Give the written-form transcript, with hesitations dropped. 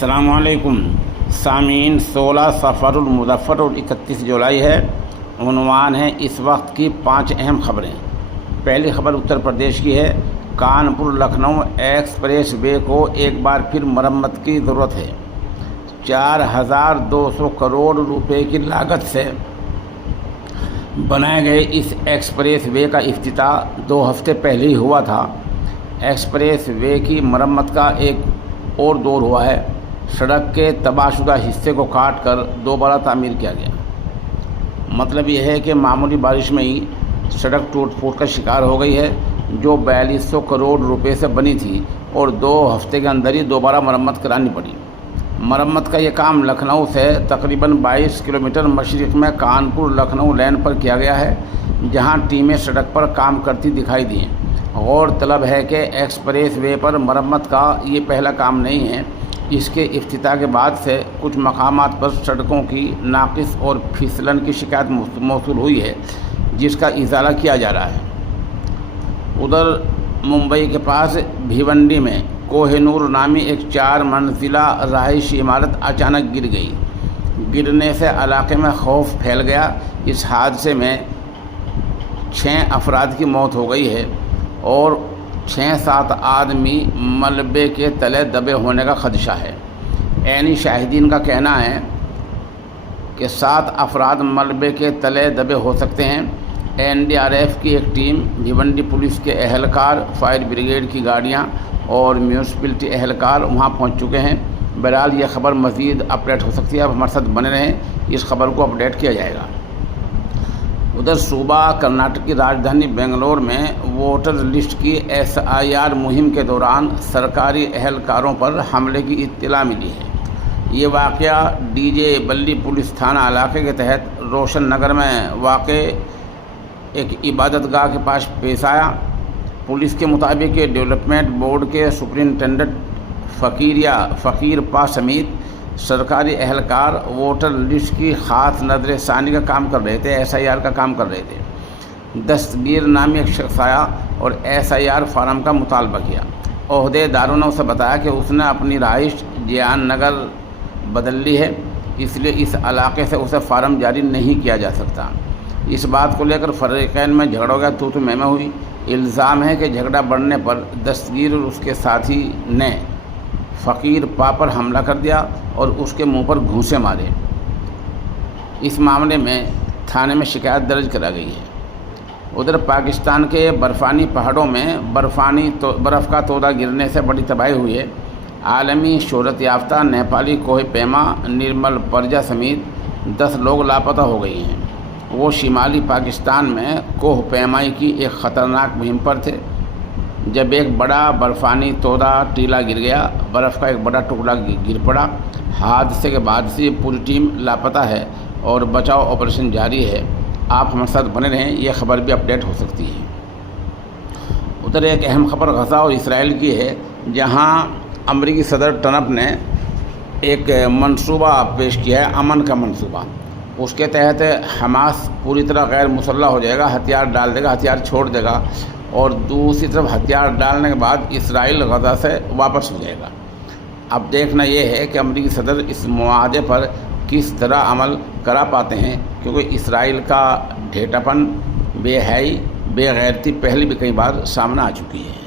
السلام علیکم سامعین، 16 صفر المظفر اور 31 جولائی ہے۔ عنوان ہے اس وقت کی 5 اہم خبریں۔ پہلی خبر اتر پردیش کی ہے۔ کانپور لکھنؤ ایکسپریس وے کو ایک بار پھر مرمت کی ضرورت ہے۔ 4200 کروڑ روپے کی لاگت سے بنائے گئے اس ایکسپریس وے کا افتتاح 2 ہفتے پہلے ہی ہوا تھا۔ ایکسپریس وے کی مرمت کا ایک اور دور ہوا ہے۔ سڑک کے تباہ شدہ حصے کو کاٹ کر دوبارہ تعمیر کیا گیا۔ مطلب یہ ہے کہ معمولی بارش میں ہی سڑک ٹوٹ پھوٹ کا شکار ہو گئی ہے، جو 4200 کروڑ روپے سے بنی تھی اور 2 ہفتے کے اندر ہی دوبارہ مرمت کرانی پڑی۔ مرمت کا یہ کام لکھنؤ سے تقریباً 22 کلومیٹر مشرق میں کانپور لکھنؤ لین پر کیا گیا ہے، جہاں ٹیمیں سڑک پر کام کرتی دکھائی دیں۔ غور طلب ہے کہ ایکسپریس وے پر مرمت کا یہ پہلا کام نہیں ہے۔ اس کے افتتاح کے بعد سے کچھ مقامات پر سڑکوں کی ناقص اور پھسلن کی شکایت موصول ہوئی ہے، جس کا ازالہ کیا جا رہا ہے۔ ادھر ممبئی کے پاس بھیونڈی میں کوہ نور نامی ایک 4 منزلہ رہائشی عمارت اچانک گر گئی۔ گرنے سے علاقے میں خوف پھیل گیا۔ اس حادثے میں 6 افراد کی موت ہو گئی ہے اور 6-7 آدمی ملبے کے تلے دبے ہونے کا خدشہ ہے۔ عینی شاہدین کا کہنا ہے کہ 7 افراد ملبے کے تلے دبے ہو سکتے ہیں۔ NDRF کی ایک ٹیم، بھیونڈی پولیس کے اہلکار، فائر بریگیڈ کی گاڑیاں اور میونسپلٹی اہلکار وہاں پہنچ چکے ہیں۔ بہرحال یہ خبر مزید اپڈیٹ ہو سکتی ہے، اب ہمارے ساتھ بنے رہیں، اس خبر کو اپڈیٹ کیا جائے گا۔ ادھر صوبہ کرناٹک کی راجدھانی بنگلور میں ووٹر لسٹ کی SIR مہم کے دوران سرکاری اہلکاروں پر حملے کی اطلاع ملی ہے۔ یہ واقعہ DJ بلی پولیس تھانہ علاقے کے تحت روشن نگر میں واقع ایک عبادت گاہ کے پاس پیش آیا۔ پولیس کے مطابق یہ ڈیولپمنٹ بورڈ کے سپرنٹینڈنٹ فقیر پا سمیت سرکاری اہلکار ووٹر لسٹ کی خاص نظر ثانی کا کام کر رہے تھے، SIR کا کام کر رہے تھے۔ دستگیر نامی ایک شخص آیا اور SIR فارم کا مطالبہ کیا۔ عہدے داروں نے اسے بتایا کہ اس نے اپنی رہائش جیان نگر بدل لی ہے، اس لیے اس علاقے سے اسے فارم جاری نہیں کیا جا سکتا۔ اس بات کو لے کر فریقین میں جھگڑ ہو گیا، تو میں ہوئی۔ الزام ہے کہ جھگڑا بڑھنے پر دستگیر اور اس کے ساتھی نے فقیر پا پر حملہ کر دیا اور اس کے منہ پر گھونسے مارے۔ اس معاملے میں تھانے میں شکایت درج کرا گئی ہے۔ ادھر پاکستان کے برفانی پہاڑوں میں برف کا تودہ گرنے سے بڑی تباہی ہوئی ہے۔ عالمی شہرت یافتہ نیپالی کوہ پیما نرمل پرجا سمیت 10 لوگ لاپتہ ہو گئی ہیں۔ وہ شمالی پاکستان میں کوہ پیمائی کی ایک خطرناک مہم پر تھے جب ایک بڑا برفانی تودہ ٹیلا گر گیا۔ برف کا ایک بڑا ٹکڑا گر پڑا۔ حادثے کے بعد سے پوری ٹیم لاپتہ ہے اور بچاؤ آپریشن جاری ہے۔ آپ ہمارے ساتھ بنے رہیں، یہ خبر بھی اپڈیٹ ہو سکتی ہے۔ ادھر ایک اہم خبر غزہ اور اسرائیل کی ہے، جہاں امریکی صدر ٹرمپ نے ایک منصوبہ پیش کیا ہے، امن کا منصوبہ۔ اس کے تحت حماس پوری طرح غیر مسلح ہو جائے گا، ہتھیار ڈال دے گا، ہتھیار چھوڑ دے گا، اور دوسری طرف ہتھیار ڈالنے کے بعد اسرائیل غزہ سے واپس ہو جائے گا۔ اب دیکھنا یہ ہے کہ امریکی صدر اس معاہدے پر کس طرح عمل کرا پاتے ہیں، کیونکہ اسرائیل کا ڈھیٹاپن، بے حیائی، بے غیرتی پہلے بھی کئی بار سامنے آ چکی ہے۔